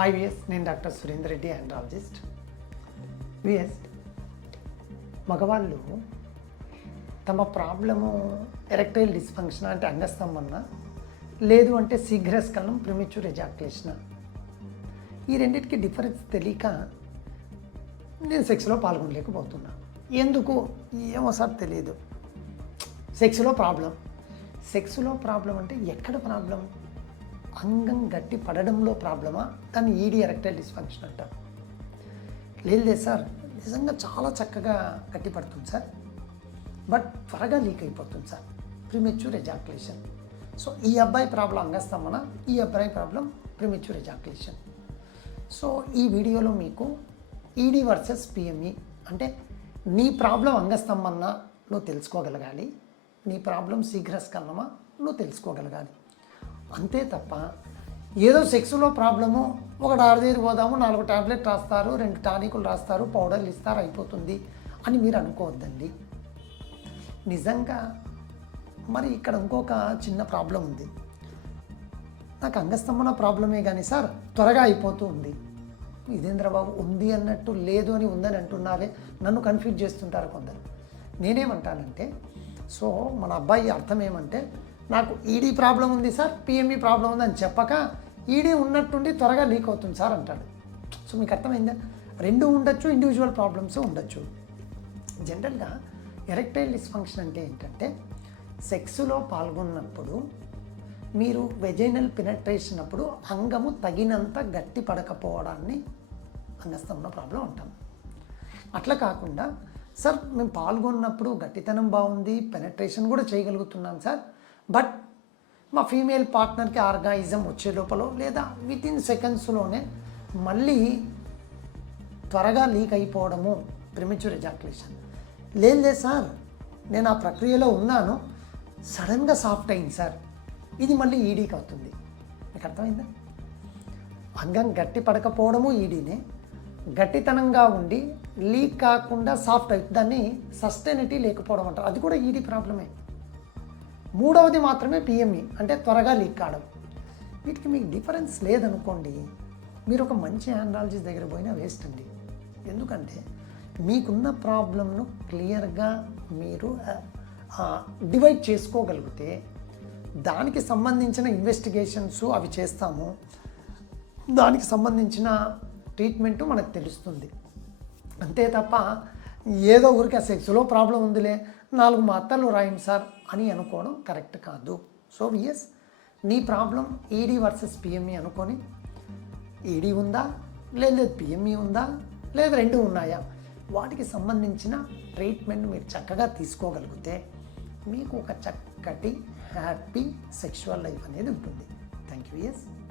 Hi VS నేను doctor Surender Reddy andrologist VS మగవాళ్ళు తమ ప్రాబ్లము ఎరెక్టైల్ డిస్ఫంక్షన్ అంటే అంగస్తంభన లేదు అంటే శీఘ్రస్కలం ప్రిమిచ్యూర్ ఎజాక్యులేషన్? ఈ రెండింటికి డిఫరెన్స్ తెలియక నేను సెక్స్లో పాల్గొనలేకపోతున్నా. ఎందుకు? ఏమో సార్ తెలియదు సెక్స్లో ప్రాబ్లం. సెక్స్లో ప్రాబ్లం అంటే ఎక్కడ ప్రాబ్లం? అంగం గట్టి పడడంలో ప్రాబ్లమా? దాన్ని ఈడీ ఎరెక్టైల్ డిస్ఫంక్షన్ అంటారు లేదు లేదు సార్. నిజంగా చాలా చక్కగా గట్టి పడుతుంది సార్. బట్ త్వరగా లీక్ అయిపోతుంది సార్. Premature ejaculation. సో ఈ అబ్బాయి ప్రాబ్లం అంగస్తంభన ఈ అబ్బాయి ప్రాబ్లం ప్రిమెచ్యూర్ ఎజాక్యులేషన్. సో ఈ వీడియోలో మీకు ఈడీ వర్సెస్ పిఎంఈ అంటే నీ ప్రాబ్లం అంగస్తంభన నువ్వు తెలుసుకోగలగాలి. నీ ప్రాబ్లం శీఘ్రస్కలనమా నువ్వు తెలుసుకోగలగాలి. అంతే తప్ప ఏదో సెక్స్లో ప్రాబ్లము ఒకటి ఆరుదేరు పోదాము నాలుగు టాబ్లెట్ రాస్తారు రెండు టానికులు రాస్తారు పౌడర్లు ఇస్తారు అయిపోతుంది అని మీరు అనుకోవద్దండి. నిజంగా మరి ఇక్కడ ఇంకొక చిన్న ప్రాబ్లం ఉంది. నాకు అంగస్తంభన ప్రాబ్లమే కానీ సార్ త్వరగా అయిపోతూ ఉంది. ఇదేంద్రబాబు ఉంది అన్నట్టు లేదు అని ఉందని అంటున్నారే నన్ను కన్ఫ్యూజ్ చేస్తుంటారు కొందరు. నేనేమంటానంటే సో మన అబ్బాయి అర్థం ఏమంటే నాకు ఈడీ ప్రాబ్లం ఉంది సార్ పిఎంఈ ప్రాబ్లం ఉంది అని చెప్పక ఈడీ ఉన్నట్టుండి త్వరగా లీక్ అవుతుంది సార్ అంటాడు. సో మీకు అర్థమైందా? రెండు ఉండొచ్చు ఇండివిజువల్ ప్రాబ్లమ్స్ ఉండొచ్చు. జనరల్గా ఎరెక్టైల్ డిస్ఫంక్షన్ అంటే ఏంటంటే సెక్స్లో పాల్గొన్నప్పుడు మీరు వెజైనల్ పినట్రేషన్ అప్పుడు అంగము తగినంత గట్టి పడకపోవడాన్ని అంగస్థంలో ప్రాబ్లం అంటాం. అట్లా కాకుండా సార్ మేము పాల్గొన్నప్పుడు గట్టితనం బాగుంది పెనట్రేషన్ కూడా చేయగలుగుతున్నాం సార్. బట్ మా ఫీమేల్ పార్ట్నర్కి ఆర్గాయిజం వచ్చే లోపల లేదా విత్ ఇన్ సెకండ్స్లోనే మళ్ళీ త్వరగా లీక్ అయిపోవడము ప్రిమిచ్యూర్ ఎజాక్యులేషన్ లేదు లేదు సార్ నేను ఆ ప్రక్రియలో ఉన్నాను సడన్గా సాఫ్ట్ అయింది సార్. ఇది మళ్ళీ ఈడీకి అవుతుంది మీకు అర్థమైందా? అంగం గట్టి పడకపోవడము ఈడీనే గట్టితనంగా ఉండి లీక్ కాకుండా సాఫ్ట్ అవుతుంది దాన్ని సస్టైనిటీ లేకపోవడం అంటారు. అది కూడా ఈడీ ప్రాబ్లమే. మూడవది మాత్రమే పిఎంఈ అంటే త్వరగా లీక్ కావడం. వీటికి మీకు డిఫరెన్స్ లేదనుకోండి మీరు ఒక మంచి ఆండ్రాలజిస్ట్ దగ్గర పోయినా వేస్ట్ అండి. ఎందుకంటే మీకున్న ప్రాబ్లంను క్లియర్గా మీరు డివైడ్ చేసుకోగలిగితే దానికి సంబంధించిన ఇన్వెస్టిగేషన్స్ అవి చేస్తాము. దానికి సంబంధించిన ట్రీట్మెంటు మనకు తెలుస్తుంది. అంతే తప్ప ఏదో ఊరికే సెక్స్లో ప్రాబ్లం ఉందిలే. నాలుగు మాత్రలు రాయండి సార్ అని అనుకోవడం కరెక్ట్ కాదు. సో విఎస్ నీ ప్రాబ్లం ఈడీ వర్సెస్ పిఎంఈ అనుకొని ఈడీ ఉందా? లేదు పిఎంఈ ఉందా? లేదు రెండు ఉన్నాయా? వాటికి సంబంధించిన ట్రీట్మెంట్ మీరు చక్కగా తీసుకోగలిగితే మీకు ఒక చక్కటి హ్యాపీ సెక్షువల్ లైఫ్ అనేది ఉంటుంది. Thank you yes